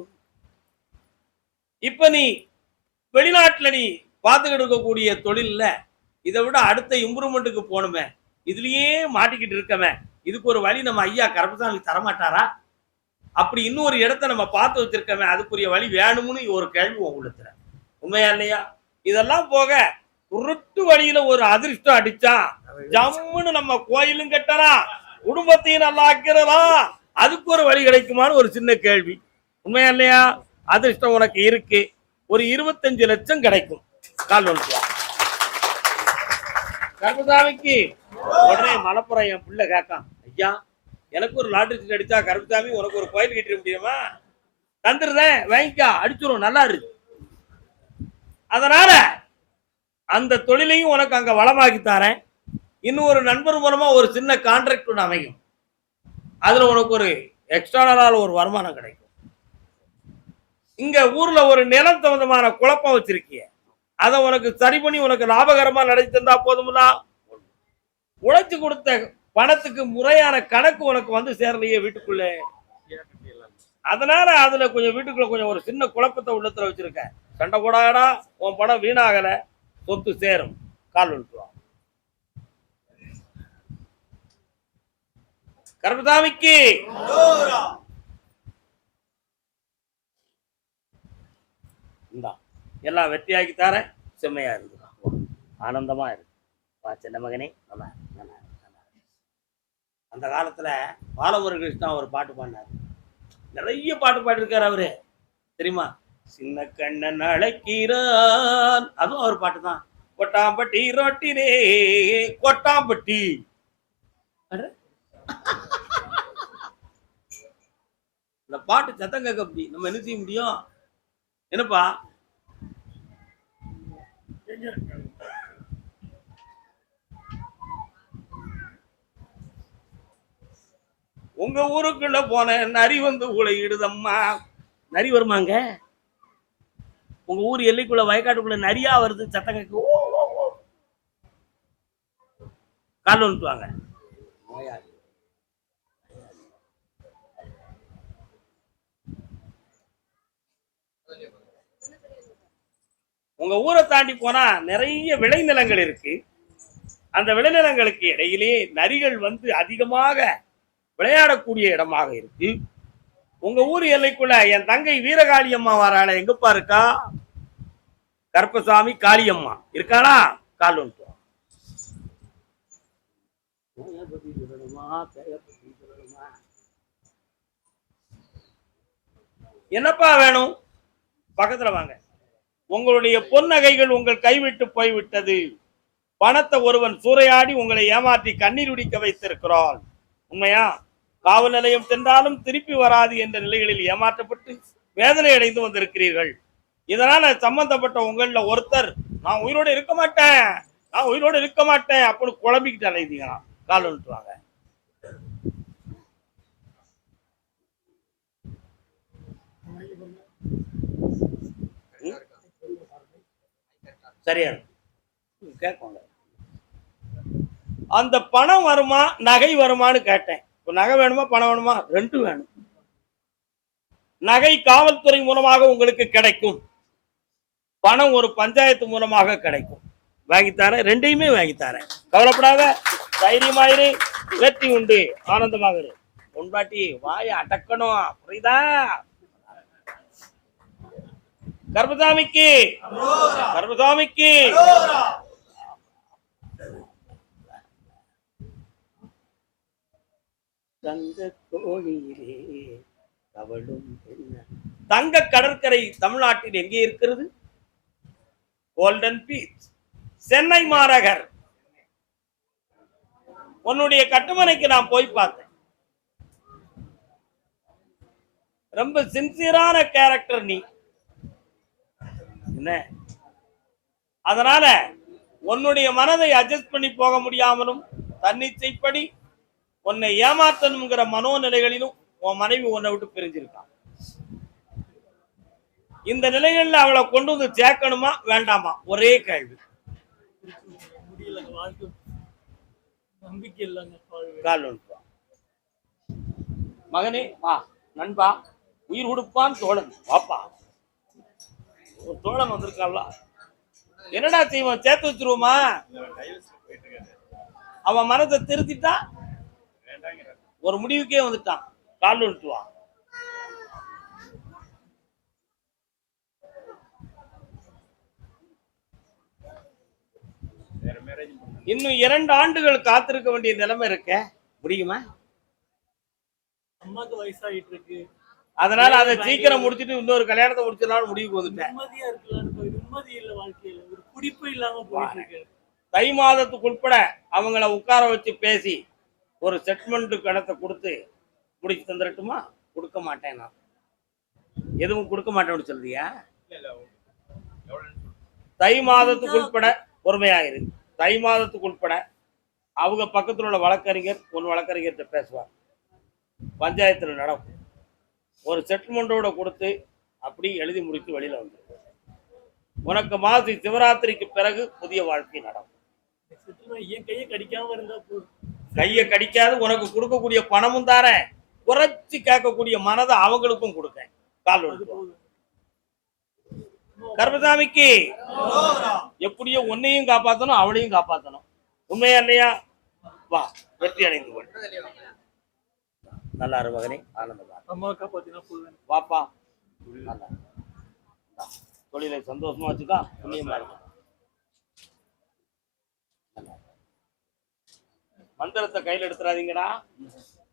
இப்ப நீ வெளிநாட்டுல நீ பார்த்துக்கிட்டு இருக்கக்கூடிய தொழில்ல இதை விட அடுத்த இம்ப்ரூவ்மெண்ட்டுக்கு போகணுமே, இதுலயே மாட்டிக்கிட்டு இருக்கமே, இதுக்கு ஒரு வழி நம்ம ஐயா கருப்பசாமி தரமாட்டாரா? அப்படி இன்னொரு இடத்த நம்ம பார்த்து வச்சிருக்கமே, அதுக்குரிய வழி வேணும்னு ஒரு கேள்வி உங்களுக்கு. உண்மையா இல்லையா? இதெல்லாம் போக உருட்டு வழியில ஒரு அதிர்ஷ்டம் அடிச்சா ஜம்முன்னு நம்ம கோயிலும் கட்டலாம், குடும்பத்தையும் நல்லா ஆக்கிறலாம். அதுக்கு ஒரு வழி கிடைக்குமான்னு ஒரு சின்ன கேள்வி. உண்மையா இல்லையா? அதிர்ஷ்டம் உனக்கு இருக்கு. ஒரு 25 லட்சம் கிடைக்கும். கால் ஒன்று கருப்பசாமிக்கு. உடனே மலப்புறம் என் பிள்ளை கேட்கான், ஐயா எனக்கு ஒரு லாட்டரி சீட் அடிச்சா கருப்பசாமி உனக்கு ஒரு கோயில் கட்டிட முடியுமா? தந்துருதேன், வாங்கிக்கா, அடிச்சிரும், நல்லா இருக்கு. அதனால அந்த தொழிலையும் உனக்கு அங்க வளமாக்கி தரேன். இன்னும் ஒரு நண்பர் மூலமா ஒரு சின்ன கான்ட்ராக்ட் ஒன்று அமையும். அதுல உனக்கு ஒரு எக்ஸ்ட்ரானலால ஒரு வருமானம் கிடைக்கும். இங்க ஊர்ல ஒரு நிலம் சம்பந்தமான குழப்பம் வச்சிருக்கிய, அதை உனக்கு சரி பண்ணி உனக்கு லாபகரமா நடத்தி தந்தா போதும்ல. உழைச்சு கொடுத்த பணத்துக்கு முறையான கணக்கு உனக்கு வந்து சேரலையே வீட்டுக்குள்ள. அதனால அதுல கொஞ்சம் வீட்டுக்குள்ள கொஞ்சம் ஒரு சின்ன குழப்பத்தை உள்ளத்துல வச்சிருக்க. சண்டை போடாடா, உன் பணம் வீணாகல, சொத்து சேரும். கால் விட்டுருவான். கருப்பசாமிக்கு எல்லாம் வெற்றியாக்கி தரேன். செம்மையா இருக்கு, ஆனந்தமா இருக்கு. சின்ன மகனே, நல்லா நல்லா. அந்த காலத்துல பாலமுருகன் கிருஷ்ணா ஒரு பாட்டு பாடினாரு. நிறைய பாட்டு பாடிருக்காரு அவரு, தெரியுமா? சின்ன கண்ணன் அழைக்கிறான், அதுவும் அவர் பாட்டு தான். கொட்டாம்பட்டி ரொட்டினே கொட்டாம்பட்டி. இந்த பாட்டு சத்தம் கேட்க அப்படி நம்ம என்ன செய்ய முடியும்? என்னப்பா உங்க ஊருக்குள்ள போன நரி வந்து உழையிடுதம்மா. நரி வருமாங்க? உங்க ஊர் எல்லைக்குள்ள வயக்காட்டுக்குள்ள நரியா வருது, சத்தம் கேட்க. கால் வந்துட்டுவாங்க. உங்க ஊரை தாண்டி போனா நிறைய விளைநிலங்கள் இருக்கு. அந்த விளைநிலங்களுக்கு இடையிலே நரிகள் வந்து அதிகமாக விளையாடக்கூடிய இடமாக இருக்கு. உங்க ஊர் எல்லைக்குள்ள என் தங்கை வீரகாளியம்மா வராள, எங்கப்பா இருக்கா? கருப்பசாமி காளியம்மா இருக்காளா? கால் ஒன்று என்னப்பா வேணும்? பக்கத்துல வாங்க. உங்களுடைய பொன்னகைகள் உங்கள் கைவிட்டு போய்விட்டது. பணத்தை ஒருவன் சூறையாடி உங்களை ஏமாற்றி கண்ணீர் உடிக்க வைத்திருக்கிறான். உண்மையா? காவல் நிலையம் சென்றாலும் திருப்பி வராது என்ற நிலைகளில் ஏமாற்றப்பட்டு வேதனை அடைந்து வந்திருக்கிறீர்கள். இதனால சம்பந்தப்பட்ட உங்கள ஒருத்தர் நான் உயிரோடு இருக்க மாட்டேன், நான் உயிரோடு இருக்க மாட்டேன் அப்படின்னு குழம்பிக்கிட்டு அலைந்தீங்களா? கால் வந்துட்டு வாங்க. சரியா கேட்பாங்க. அந்த பணம் வருமா நகை வருமானு கேட்டேன். நகை வேணுமா பணம் வேணுமா? ரெண்டும் வேணும். நகை காவல்துறை மூலமாக உங்களுக்கு கிடைக்கும், பணம் ஒரு பஞ்சாயத்து மூலமாக கிடைக்கும். வாங்கித்தாரேன், ரெண்டையுமே வாங்கித்தாரேன். கவலைப்படாத, தைரியமாயிரு, வெற்றி உண்டு, ஆனந்தமாக இரு. பொன்பாட்டி வாய அடக்கணும், புரியுதா? கர்பசாமிக்கு கர்பசாமிக்கு தங்க கோழியிலே தவழும் தங்க கடற்கரை தமிழ்நாட்டில் எங்கே இருக்கிறது? கோல்டன் பீச், சென்னை மாநகர். உன்னுடைய கட்டுமனைக்கு நான் போய் பார்த்தேன். ரொம்ப சின்சியரான கேரக்டர் நீ. என்ன அதனால உன்னுடைய மனதை அட்ஜஸ்ட் பண்ணி போக முடியாமலும் தன்னிச்சைப்படி உன்னை ஏமாற்றணுங்கிற மனோநிலைகளிலும் உன் மனைவி உன்னை விட்டு பிரிஞ்சிருக்கான். இந்த நிலைகள்ல அவளை கொண்டு வந்து சேர்க்கணுமா வேண்டாமா? ஒரே கேள்வி. மகனே வா, நண்பா, உயிர் கொடுப்பான் தோழன், வாப்பா. ஒரு தோழன் வந்திருக்கான்ல, என்னடா செய்வோம்? சேர்த்து வச்சிருவோமா? அவன் மனத்தை திருத்திட்டா ஒரு முடிவுக்கே வந்துட்டான். கால் விட்டுவான். இன்னும் 2 ஆண்டுகள் காத்திருக்க வேண்டிய நிலைமை இருக்க முடியுமா? அம்மாக்கு வயசாயிட்டு இருக்கு, அதனால அதை சீக்கிரம் முடிச்சிட்டு இன்னொரு கல்யாணத்தை முடிச்சிடலாம் முடிவுக்கு வந்துட்டேன். நிம்மதியா இருக்கலாம்னு நிம்மதி இல்ல, வாழ்க்கையில ஒரு குடிப்பு இல்லாம போயிட்டு இருக்கு. தை மாதத்துக்கு உட்பட அவங்கள உட்கார வச்சு பேசி ஒரு செட்டில்மெண்ட் கணத்தை கொடுத்து முடிச்சு தந்துடட்டுமா? கொடுக்க மாட்டேன், நான் எதுவும் கொடுக்க மாட்டேன்னு சொல்றியா? தை மாதத்துக்கு உட்பட பொறுமையாயிரு. தை மாதத்துக்கு உட்பட அவங்க பக்கத்தில் உள்ள வழக்கறிஞர் ஒன்று வழக்கறிஞர்கிட்ட பேசுவார். பஞ்சாயத்துல நடக்கும். ஒரு செட்டில்மெண்டோட கொடுத்து அப்படி எழுதி முடித்து வெளியில வந்து உனக்கு மாசி சிவராத்திரிக்கு பிறகு புதிய வாழ்க்கை நடக்கும். என் கையை கடிக்காம இருந்தா போதும். கையை கடிக்காது. உனக்கு கொடுக்கக்கூடிய பணமும் தாரேன், குறைச்சி கேட்கக்கூடிய மனதை அவங்களுக்கும் கொடுக்க. கால் கர்பசாமிக்கு எப்படியோ உன்னையும் காப்பாற்றணும் அவளையும் காப்பாற்றணும். உண்மையா இல்லையா? வா, வெற்றி அடைந்து கொள். நல்லா இரு மகனே, ஆனந்தமா. அம்மா காப்பாத்தினா போதும். வாப்பா, நல்லா தொழிலை சந்தோஷமா வச்சுக்கா, புண்ணியமா இருக்கும். மந்திரத்தை கையில் எடுத்துறாதீங்கடா,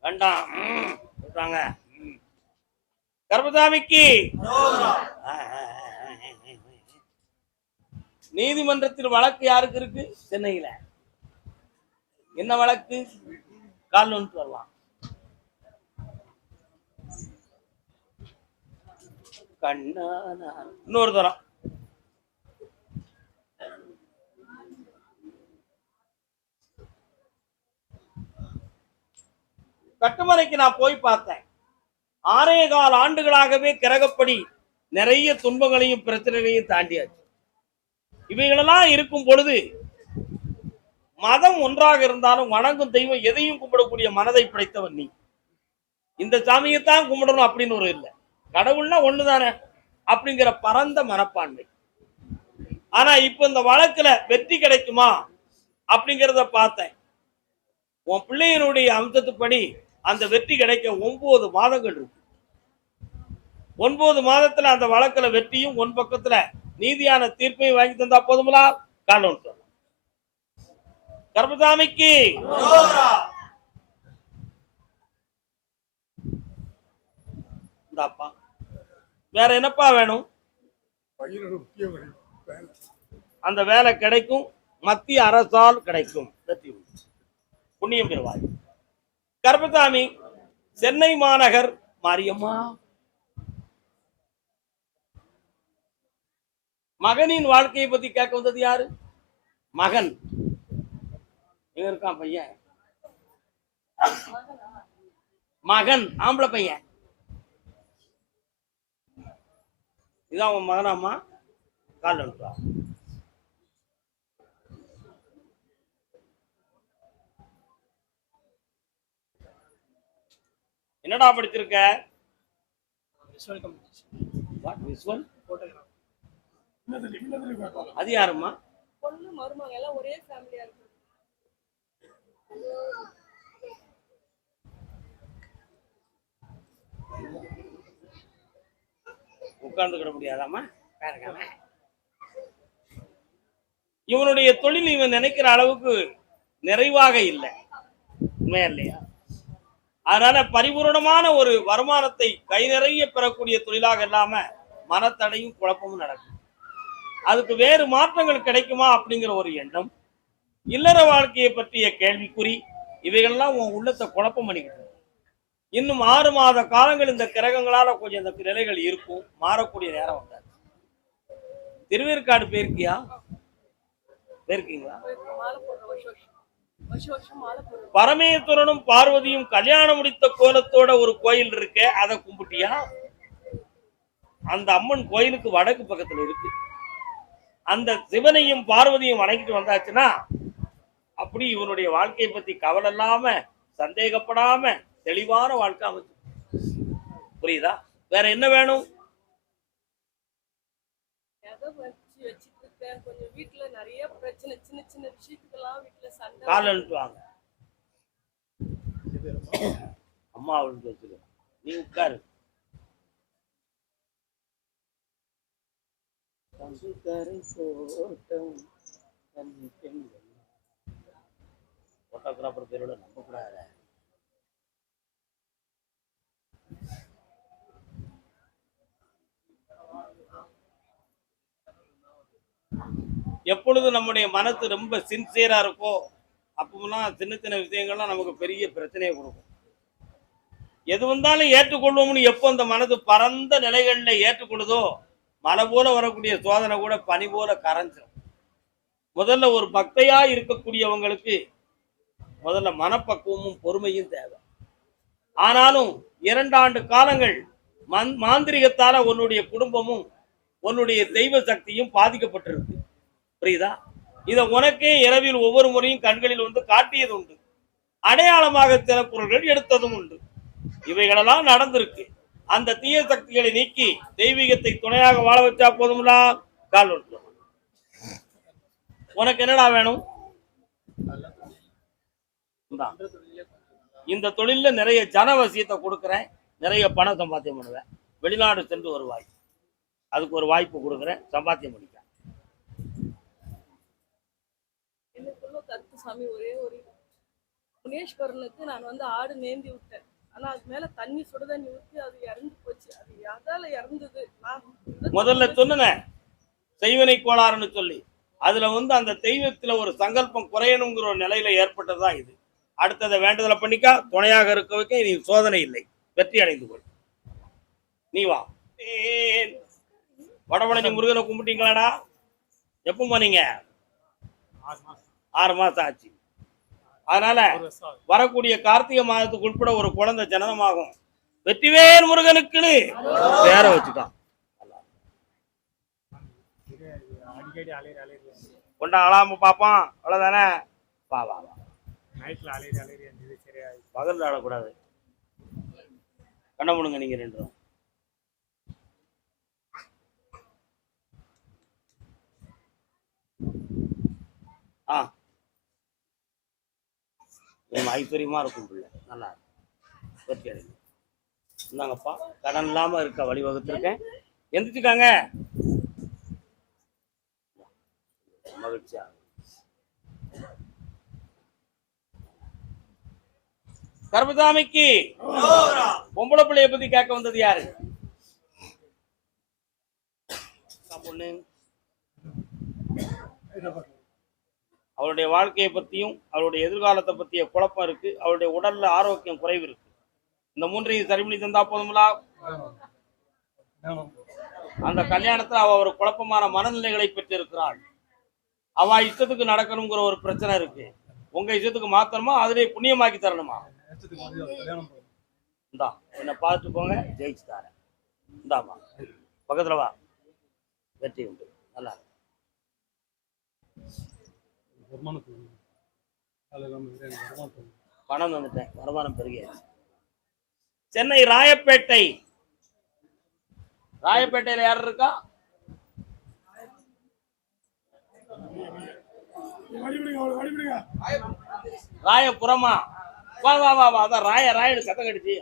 வேண்டாம் சொல்றாங்க. கர்பசாமிக்கு நீதிமன்றத்தில் வழக்கு யாருக்கு இருக்கு? சென்னையில. என்ன வழக்கு? கால் ஒன்று வரலாம். கண்ணானா இன்னொரு தரம். கட்டுமனைக்கு நான் போய் பார்த்தேன். 6.25 ஆண்டுகளாகவே கிரகப்படி நிறைய துன்பங்களையும் பிரச்சனைகளையும் தாண்டியாச்சு. இவைகளெல்லாம் இருக்கும் பொழுது மதம் ஒன்றாக இருந்தாலும் வணங்கும் தெய்வம் எதையும் கும்பிடக்கூடிய மனதை படைத்தவன் நீ. இந்த சாமியைத்தான் கும்பிடணும் அப்படின்னு ஒரு இல்லை. கடவுள்னா ஒண்ணுதானே அப்படிங்கிற பரந்த மனப்பான்மை. ஆனா இப்ப இந்த வழக்குல வெற்றி கிடைக்குமா? அப்படிங்கிறத பார்த்தேன். உன் பிள்ளையினுடைய அம்சத்துப்படி அந்த வெற்றி கிடைக்க 9 மாதங்கள் இருக்கு. 9 மாதத்துல அந்த வழக்குல வெற்றியும் ஒன் பக்கத்துல நீதியான தீர்ப்பையும் வாங்கி தந்தா போதுங்களா? காலம் கர்மசாமிக்கு இந்தாப்பா. வேற என்னப்பா வேணும்? அந்த வேலை கிடைக்கும், மத்திய அரசால் கிடைக்கும். வெற்றி உண்டு. புண்ணியம் பெறுவாய். கர்மசாமி, சென்னை மாநகர் மாரியம்மா மகனின் வாழ்க்கையை பத்தி கேட்க வந்தது யாரு? மகன் எங்க இருக்கான் பையன்? மகன் ஆம்பளை பையன். இதான் உன் மகனாம்மா? கால் அனுப்பா. என்னடா படிச்சிருக்க? விஷுவல் அது யாருமா? பொண்ணு மருமக எல்லாம் ஒரே ஃபேமிலியா இருக்கு. உட்கார்ந்துக்கிட முடியாதாமா? இவனுடைய தொழில் இவன் நினைக்கிற அளவுக்கு நிறைவாக இல்லை. உண்மையா இல்லையா? அதனால பரிபூரணமான ஒரு வருமானத்தை கை நிறைய பெறக்கூடிய தொழிலாக இல்லாம மனத்தடையும் குழப்பமும் நடக்கும். அதுக்கு வேறு மாற்றங்கள் கிடைக்குமா அப்படிங்கிற ஒரு எண்ணம், இல்லற வாழ்க்கையை பற்றிய கேள்விக்குறி, இவைகள்லாம் உன் உள்ளத்தை குழப்பம் பண்ணிக்கிட்டு. இன்னும் 6 மாத காலங்கள் இந்த கிரகங்களால கொஞ்சம் இந்த நிலைகள் இருக்கும். மாறக்கூடிய நேரம் வந்தாச்சு. திருவேற்காடு போயிருக்கியா? போயிருக்கீங்களா? மாலை போடுற வருஷம் மாலை போடுற. பரமேஸ்வரனும் பார்வதியும் கல்யாணம் முடித்த கோலத்தோட ஒரு கோயில் இருக்கு, அதை கும்பிட்டியா? அந்த அம்மன் கோயிலுக்கு வடக்கு பக்கத்துல இருக்கு. அந்த சிவனையும் பார்வதியும் வணங்கிட்டு வந்தாச்சுன்னா அப்படி இவனுடைய வாழ்க்கையை பத்தி கவலை இல்லாம, சந்தேகப்படாம தெளிவான வாழ்க்கை அமைச்சு. புரியுதா? வேற என்ன வேணும்? கொஞ்சம் வீட்டுல நிறைய பிரச்சனை, சின்ன சின்ன விஷயத்துக்கெல்லாம் வீட்டுல சண்டை. கால் அனுப்புவாங்க. அம்மா அவளுக்கு வச்சுக்க, நீ உட்காரு. போட்டோகிராஃபர் பேரோட நம்ப கூடாது. எப்பொழுது நம்முடைய மனசு ரொம்ப சின்சியரா இருக்கோ அப்போலாம் சின்ன சின்ன விஷயங்கள்லாம் நமக்கு பெரிய பிரச்சனையை கொடுக்கும். எது வந்தாலும் ஏற்றுக்கொள்வோம்னு எப்போ அந்த மனது பரந்த நிலைகள்ல ஏற்றுக்கொள்ளுதோ மலை போல வரக்கூடிய சோதனை கூட பனி போல கரைஞ்சிடும். முதல்ல ஒரு பக்தையா இருக்கக்கூடியவங்களுக்கு முதல்ல மனப்பக்குவமும் பொறுமையும் தேவை. ஆனாலும் 2 ஆண்டு காலங்கள் மாந்திரிகத்தால உன்னுடைய குடும்பமும் உன்னுடைய தெய்வ சக்தியும் பாதிக்கப்பட்டிருக்கு. புரியுதா? இதை உனக்கே இரவில் ஒவ்வொரு முறையும் கண்களில் வந்து காட்டியது உண்டு. அடையாளமாக சில பொருள்கள் எடுத்ததும் உண்டு. இவைகளெல்லாம் நடந்திருக்கு. அந்த தீய சக்திகளை நீக்கி தெய்வீகத்தை துணையாக வாழ வச்சா போதும்லா? கால் ஒன்று. உனக்கு என்னடா வேணும்? இந்த தொழில நிறைய ஜனவசியத்தை கொடுக்குறேன், நிறைய பணம் சம்பாத்தியம் பண்ணுவேன். வெளிநாடு சென்று வருவாய், அதுக்கு ஒரு வாய்ப்பு கொடுக்குறேன், சம்பாத்தியம் பண்ணிக்க. எனக்குள்ள கருத்து சாமி ஒரே ஒரு புனேஸ்வரனுக்கு நான் வந்து ஆடு நேந்தி விட்டேன். ஆனா அது மேல தண்ணி சுட தண்ணி ஊற்றி அது இறந்து போச்சு. அது எதால இறந்தது? நான் முதல்ல சொன்னேன் செய்வனை கோளாறுன்னு சொல்லி, அதுல வந்து அந்த தெய்வத்துல ஒரு சங்கல்பம் குறையணுங்கிற ஒரு நிலையில ஏற்பட்டதுதான் இது. அடுத்ததை வேண்டுதலை பண்ணிக்கா, துணையாக இருக்க வைக்க நீ சோதனை இல்லை, வெற்றி அடைந்து கொள். நீ வா. வடபழனி முருகனை கும்பிட்டீங்களாடா? எப்போ போனீங்க? 6 மாசம் ஆச்சு. அதனால வரக்கூடிய கார்த்திகை மாதத்துக்கு உட்பட ஒரு குழந்தை ஜனனமாகும். வெற்றிவேல் முருகனுக்குன்னு பேர வச்சுட்டான். கொண்டா அழாம பாப்பான், அவ்வளவுதானே? வா வா வா. பகல் ஆடக்கூடாது. கண்ண முடுங்க நீங்க 2. நம்ம ஐஸ்வர்யமா இருக்கும் பிள்ளை, நல்லா இருக்கும், வெற்றி அடையும். இந்தாங்கப்பா, கடன் இல்லாம இருக்க வழிவகுத்திருக்கேன். எந்திரிச்சுக்காங்க. மகிழ்ச்சியா. கர்மசாமிக்கு பொம்பளை பிள்ளைய பத்தி கேட்க வந்தது யாரு? பொண்ணு அவளுடைய வாழ்க்கையை பத்தியும் அவளுடைய எதிர்காலத்தை பத்திய குழப்பம் இருக்கு. அவளுடைய உடல்ல ஆரோக்கியம் குறைவு இருக்கு. இந்த மூன்றையும் சரி பண்ணி தந்தா போதுங்களா? அந்த கல்யாணத்துல அவ ஒரு குழப்பமான மனநிலைகளை பெற்று இருக்கிறாள். அவ இஷ்டத்துக்கு நடக்கணுங்கிற ஒரு பிரச்சனை இருக்கு. உங்க இஷ்டத்துக்கு மாத்தணுமா, அதிலே புண்ணியமாக்கி தரணுமா? இந்தா என்ன பார்த்து போங்க, ஜெயிச்சு தரேன். இந்தாமா பக்கத்துல வா, வெற்றி உண்டு. நல்லா பணம் வந்துட்டேன், வருமானம் பெருகியாச்சு. சென்னை ராயப்பேட்டை, ராயப்பேட்டையில யார் இருக்கா? ராயபுரமா? வா வா வா வா, அதான் ராயனு சத்தம் கடிச்சு.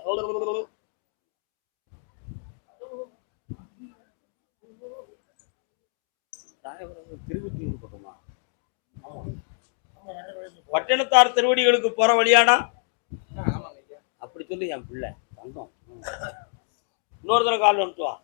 திருவொற்றியூர் பக்கமா? பட்டணத்தார் திருவடிகளுக்கு போற வழியாடா? அப்படி சொல்லி என் பிள்ளை தங்கம். இன்னொரு தடவை கால் வந்துட்டு வா.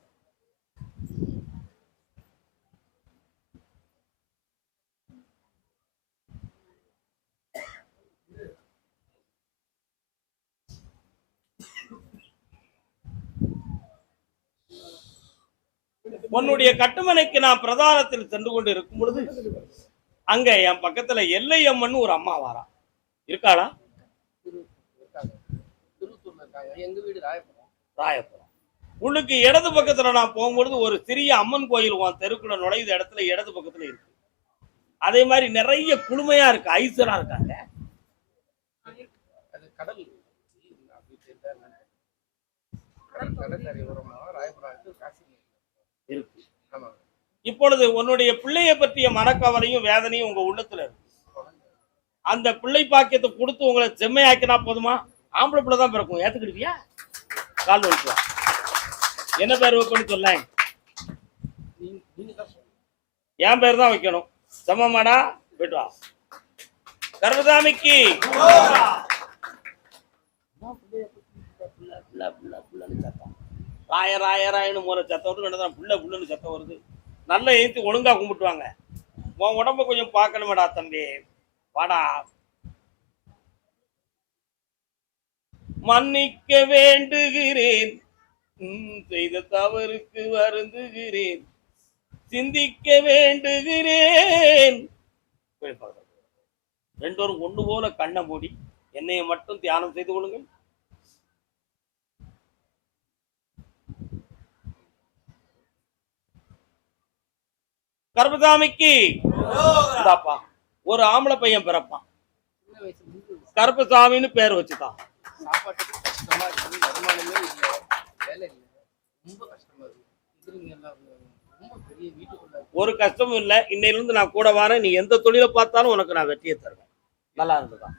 உன்னுடைய கட்டுமனைக்கு நான் பிரதானத்தில் சென்று கொண்டு இருக்கும் பொழுது அங்க என் பக்கத்துல எல்லையம்மன் ஒரு அம்மா வாரா. இருக்காளா? எங்க வீடு ராயபுரம். ராயபுரம் உள்ளுக்கு இடது பக்கத்துல நான் போகும்பொழுது ஒரு சிறிய அம்மன் கோயில் உன் தெருக்குள்ள நுழைந்த இடத்துல இடது பக்கத்துல இருக்கு. அதே மாதிரி நிறைய குளுமையா இருக்கு, ஐஸ்வரா இருக்காங்க. அது கடல் இருக்கு. இப்பொழுது உன்னுடைய பிள்ளைய பற்றிய மனக்கவலையும் வேதனையும் உங்க உள்ளத்துல இருக்கு. அந்த பிள்ளை பாக்கியத்தை கொடுத்து உங்களை செம்மையாக்கினா போதுமா? ஆம்பளை பிள்ளை தான் பிறக்கும், ஏத்துக்கிடுவியா? கால் வலிக்குவா. என்ன பேர் வைக்கணும்னு சொல்ல? என் பேர் தான் வைக்கணும். சமமாடா, போயிட்டு வா. கர்மசாமிக்கு சத்தம், ராய ராய ராயன்னு மூணு சத்தம் வருது. புள்ள புள்ளன்னு சத்தம் வருது. நல்லா எழுத்து ஒழுங்கா கும்பிட்டுவாங்க. உன் உடம்ப கொஞ்சம் பார்க்கணுமேடா தம்பி, வாடா. மன்னிக்க வேண்டுகிறேன், செய்த தவறுக்கு வருந்துகிறேன், சிந்திக்க வேண்டுகிறேன். ரெண்டோரும் ஒண்ணு போல கண்ணை மூடி என்னைய மட்டும் தியானம் செய்து கொள்ளுங்கள். கர்மசாமிக்கு ஒரு ஆம்பளை பையன் பிறப்பான். கருப்பசாமின்னு பேர் வச்சுட்டான். சாப்பாட்டுக்கு கஷ்டமா இருக்கு, வருமானமே இல்லை, வேலை இல்லை, ரொம்ப கஷ்டமா இருக்கு. ரொம்ப பெரிய வீட்டுக்குள்ள ஒரு கஷ்டமும் இல்லை. இன்னையிலிருந்து நான் கூட வரேன். நீ எந்த தொழிலை பார்த்தாலும் உனக்கு நான் வெற்றியை தருவேன். நல்லா இருந்துதான்.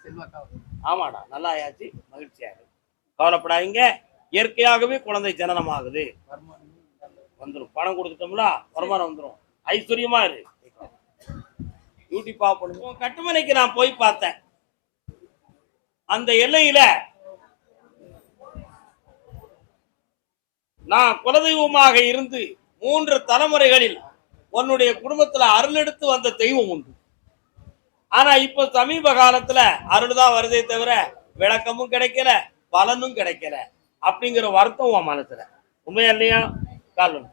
ஆமாடா, நல்லா ஆயாச்சு, மகிழ்ச்சியா இருக்கு, கவலைப்படாதீங்க. இயற்கையாகவே குழந்தை ஜனனமாகுது, வந்துடும். பணம் கொடுத்துட்டோம்ல, வருமானம் வந்துடும். ஐஸ்வர்யமா இரு. யூடியூப் பண்ணுங்க. கட்டுமனைக்கு நான் போய் பார்த்தேன். அந்த எல்லையில நான் குலதெய்வமாக இருந்து 3 தலைமுறைகளில் உன்னுடைய குடும்பத்துல அருள் எடுத்து வந்த தெய்வம் உண்டு. ஆனா இப்ப சமீப காலத்துல அருள் தான் வருதே தவிர விளக்கமும் கிடைக்கல, பலனும் கிடைக்கல அப்படிங்கிற வருத்தம் உன் மனசுல. உண்மையா இல்லையா? கால் வந்து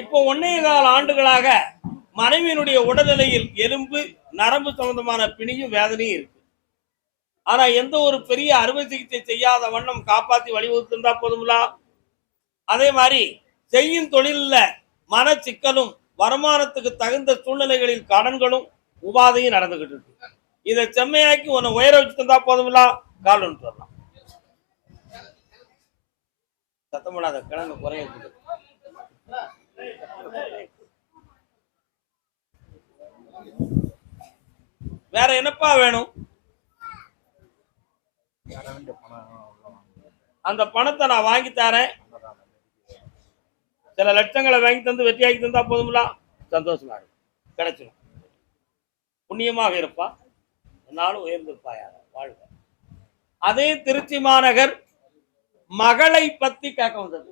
இப்போ 1.25 ஆண்டுகளாக மனைவியினுடைய உடல்நிலையில் எலும்பு நரம்பு சம்பந்தமான பிணியும் வேதனையும் இருக்கு. ஆனா எந்த ஒரு பெரிய அறுவை சிகிச்சை செய்யாத வண்ணம் காப்பாத்தி வழிவகுத்திருந்தா போதுங்களா? அதே மாதிரி செய்யும் தொழில மன சிக்கலும் வருமானத்துக்கு தகுந்த சூழ்நிலைகளில் கடன்களும் உபாதையும் நடந்துகிட்டு இருக்கு. இதை செம்மையாக்கி உன்னை உயர வச்சு தந்தா போதுங்களா? கால் ஒன்று சொல்லலாம். சத்தம் போடாத கிழங்கு குறைய இருக்குது. வேற என்னப்பா வேணும்? அந்த பணத்தை நான் வாங்கி தரேன். சில லட்சங்களை வாங்கி தந்து வெற்றியாக்கி தந்தா போதுங்களா? சந்தோஷமா இருக்கு, கிடைச்சிடும். புண்ணியமாக இருப்பா, என்னாலும் உயர்ந்திருப்பாயாக, வாழ்க. அதே திருச்சி மாநகர் மகளை பத்தி கேட்க வந்தது.